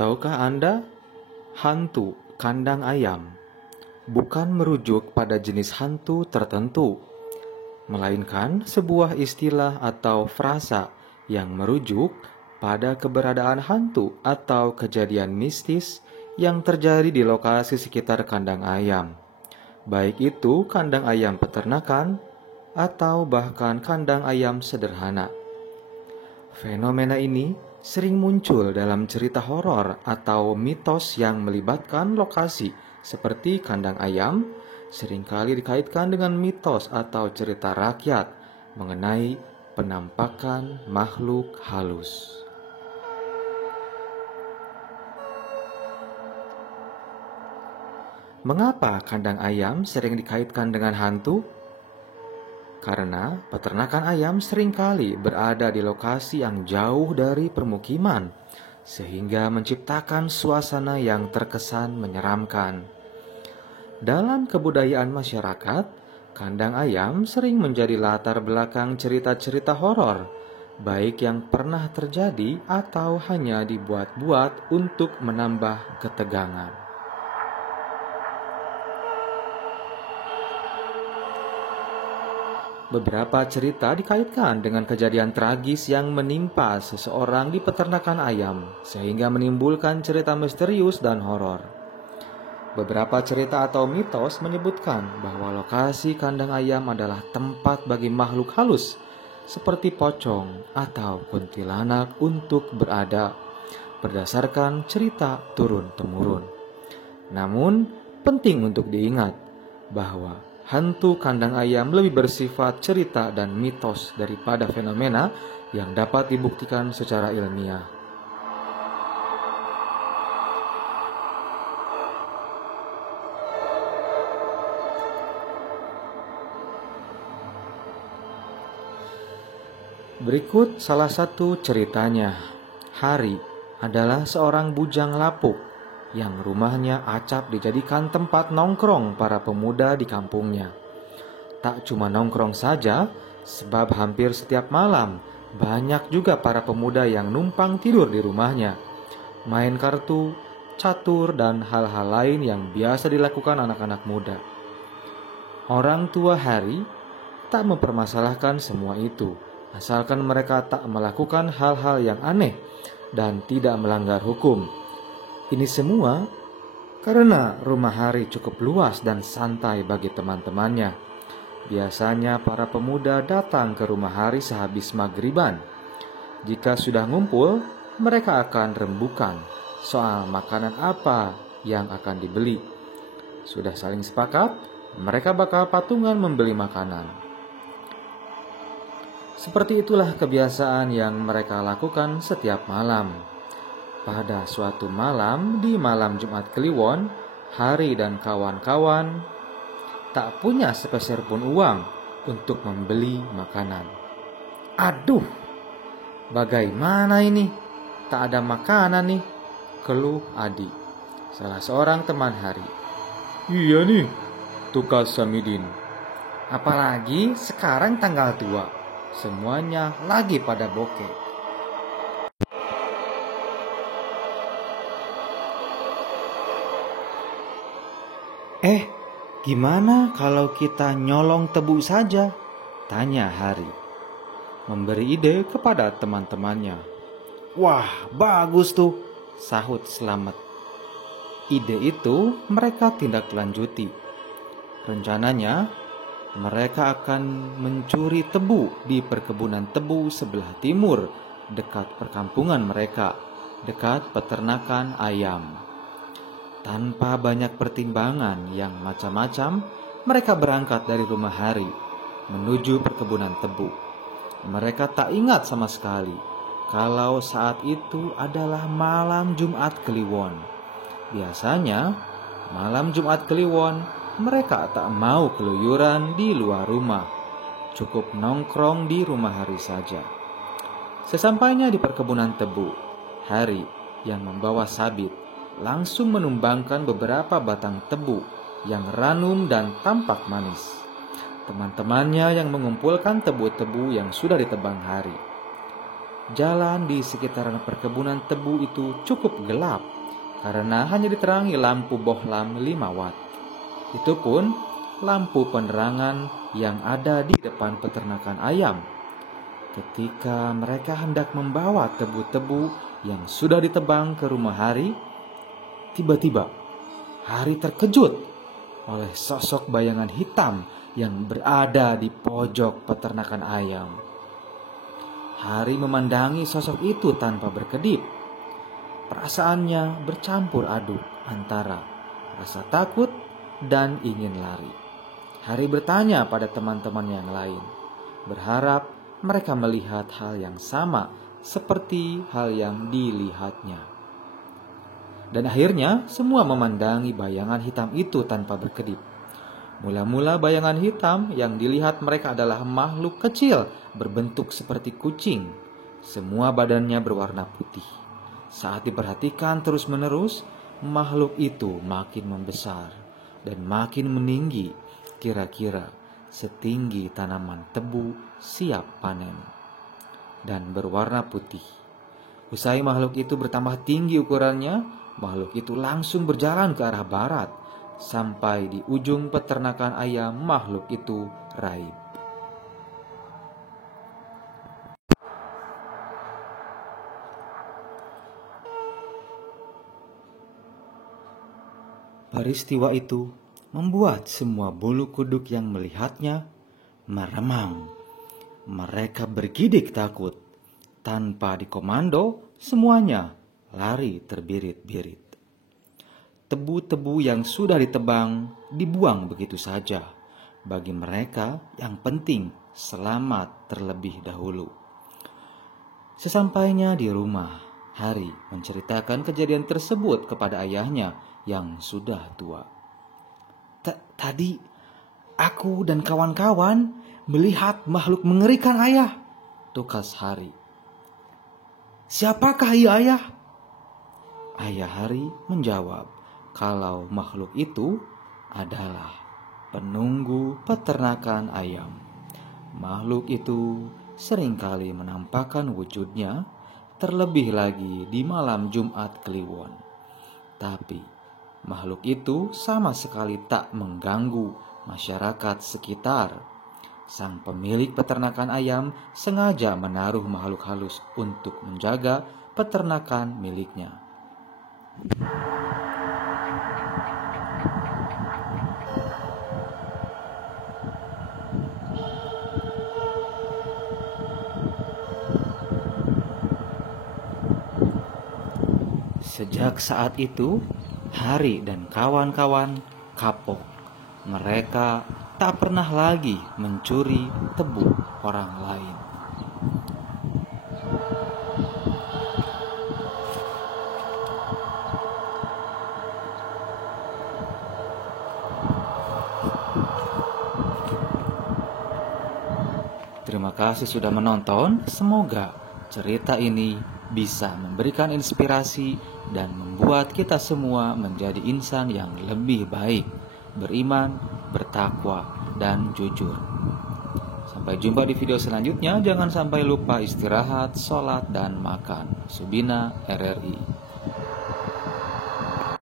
Tahukah Anda, hantu kandang ayam bukan merujuk pada jenis hantu tertentu, melainkan sebuah istilah atau frasa yang merujuk pada keberadaan hantu atau kejadian mistis yang terjadi di lokasi sekitar kandang ayam, baik itu kandang ayam peternakan atau bahkan kandang ayam sederhana. Fenomena ini sering muncul dalam cerita horor atau mitos yang melibatkan lokasi seperti kandang ayam, seringkali dikaitkan dengan mitos atau cerita rakyat mengenai penampakan makhluk halus. Mengapa kandang ayam sering dikaitkan dengan hantu? Karena peternakan ayam seringkali berada di lokasi yang jauh dari permukiman, sehingga menciptakan suasana yang terkesan menyeramkan. Dalam kebudayaan masyarakat, kandang ayam sering menjadi latar belakang cerita-cerita horor, baik yang pernah terjadi atau hanya dibuat-buat untuk menambah ketegangan. Beberapa cerita dikaitkan dengan kejadian tragis yang menimpa seseorang di peternakan ayam, sehingga menimbulkan cerita misterius dan horor. Beberapa cerita atau mitos menyebutkan bahwa lokasi kandang ayam adalah tempat bagi makhluk halus, seperti pocong atau kuntilanak untuk berada, berdasarkan cerita turun-temurun. Namun, penting untuk diingat bahwa hantu kandang ayam lebih bersifat cerita dan mitos daripada fenomena yang dapat dibuktikan secara ilmiah. Berikut salah satu ceritanya. Hari adalah seorang bujang lapuk yang rumahnya acap dijadikan tempat nongkrong para pemuda di kampungnya. Tak cuma nongkrong saja, sebab hampir setiap malam banyak juga para pemuda yang numpang tidur di rumahnya, main kartu, catur, dan hal-hal lain yang biasa dilakukan anak-anak muda. Orang tua Hari tak mempermasalahkan semua itu, asalkan mereka tak melakukan hal-hal yang aneh dan tidak melanggar hukum. Ini semua karena rumah Hari cukup luas dan santai bagi teman-temannya. Biasanya para pemuda datang ke rumah Hari sehabis maghriban. Jika sudah ngumpul, mereka akan rembukan soal makanan apa yang akan dibeli. Sudah saling sepakat, mereka bakal patungan membeli makanan. Seperti itulah kebiasaan yang mereka lakukan setiap malam. Pada suatu malam, di malam Jumat Kliwon, Hari dan kawan-kawan tak punya sepeser pun uang untuk membeli makanan. Aduh, bagaimana ini? Tak ada makanan nih, keluh Adi, salah seorang teman Hari. Iya nih, tukas Samidin. Apalagi sekarang tanggal 2, semuanya lagi pada bokeh. Gimana kalau kita nyolong tebu saja? Tanya Hari, memberi ide kepada teman-temannya. Wah, bagus tuh, sahut Slamet. Ide itu mereka tindak lanjuti. Rencananya, mereka akan mencuri tebu di perkebunan tebu sebelah timur, dekat perkampungan mereka, dekat peternakan ayam. Tanpa banyak pertimbangan yang macam-macam, mereka berangkat dari rumah Hari menuju perkebunan tebu. Mereka tak ingat sama sekali kalau saat itu adalah malam Jumat Kliwon. Biasanya, malam Jumat Kliwon mereka tak mau keluyuran di luar rumah, cukup nongkrong di rumah Hari saja. Sesampainya di perkebunan tebu, Hari yang membawa sabit langsung menumbangkan beberapa batang tebu yang ranum dan tampak manis. Teman-temannya yang mengumpulkan tebu-tebu yang sudah ditebang Hari. Jalan di sekitaran perkebunan tebu itu cukup gelap karena hanya diterangi lampu bohlam 5 watt. Itu pun lampu penerangan yang ada di depan peternakan ayam. Ketika mereka hendak membawa tebu-tebu yang sudah ditebang ke rumah Hari, tiba-tiba Hari terkejut oleh sosok bayangan hitam yang berada di pojok peternakan ayam. Hari memandangi sosok itu tanpa berkedip. Perasaannya bercampur aduk antara rasa takut dan ingin lari. Hari bertanya pada teman-teman yang lain, berharap mereka melihat hal yang sama seperti hal yang dilihatnya. Dan akhirnya semua memandangi bayangan hitam itu tanpa berkedip. Mula-mula bayangan hitam yang dilihat mereka adalah makhluk kecil berbentuk seperti kucing. Semua badannya berwarna putih. Saat diperhatikan terus-menerus, makhluk itu makin membesar dan makin meninggi, kira-kira setinggi tanaman tebu siap panen, dan berwarna putih. Usai makhluk itu bertambah tinggi ukurannya, makhluk itu langsung berjalan ke arah barat. Sampai di ujung peternakan ayam, makhluk itu raib. Peristiwa itu membuat semua bulu kuduk yang melihatnya meremang. Mereka bergidik takut. Tanpa dikomando, semuanya lari terbirit-birit. Tebu-tebu yang sudah ditebang dibuang begitu saja. Bagi mereka yang penting selamat terlebih dahulu. Sesampainya di rumah, Hari menceritakan kejadian tersebut kepada ayahnya yang sudah tua. Tadi aku dan kawan-kawan melihat makhluk mengerikan, ayah, tukas Hari. Siapakah ia, ayah? Ayah Hari menjawab kalau makhluk itu adalah penunggu peternakan ayam. Makhluk itu seringkali menampakkan wujudnya, terlebih lagi di malam Jumat Kliwon. Tapi makhluk itu sama sekali tak mengganggu masyarakat sekitar. Sang pemilik peternakan ayam sengaja menaruh makhluk halus untuk menjaga peternakan miliknya. Sejak saat itu, Hari dan kawan-kawan kapok. Mereka tak pernah lagi mencuri tebu orang lain. Terima kasih sudah menonton. Semoga cerita ini bisa memberikan inspirasi dan membuat kita semua menjadi insan yang lebih baik, beriman, bertakwa, dan jujur. Sampai jumpa di video selanjutnya. Jangan sampai lupa istirahat, sholat, dan makan. Subina RRI.